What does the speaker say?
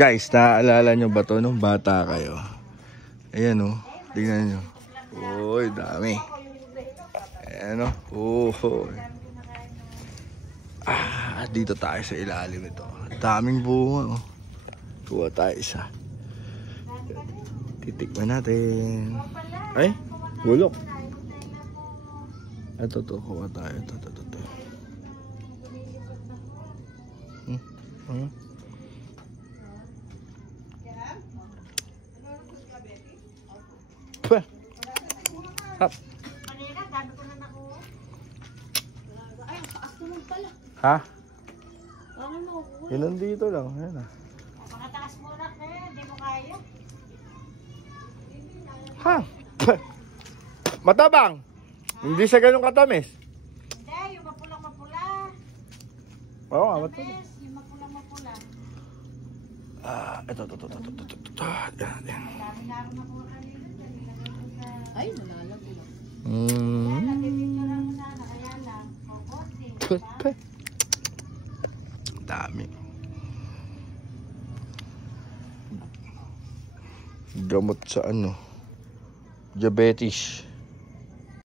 Guys, naaalala nyo ba to nung bata kayo? Ayan o, tingnan nyo. Uy, dami. Ayan o. Dito tayo sa ilalim ito. Daming bunga o. Kuha tayo isa. Titikman natin. Ay, bulok. Ito to, kuha tayo. Ito. Hap. Ha? Yun nandito lang. Ayan na. Pakataas mo na kaya, hindi mo kaya. Ha? Matabang. Hindi siya ganun katamis. Hindi, yung mapulang-mapula. Oo nga, matabang. Yung mapulang-mapula. Ito. Yan. Ay, nalalagay. Dami. Gamot sa ano? Diabetes.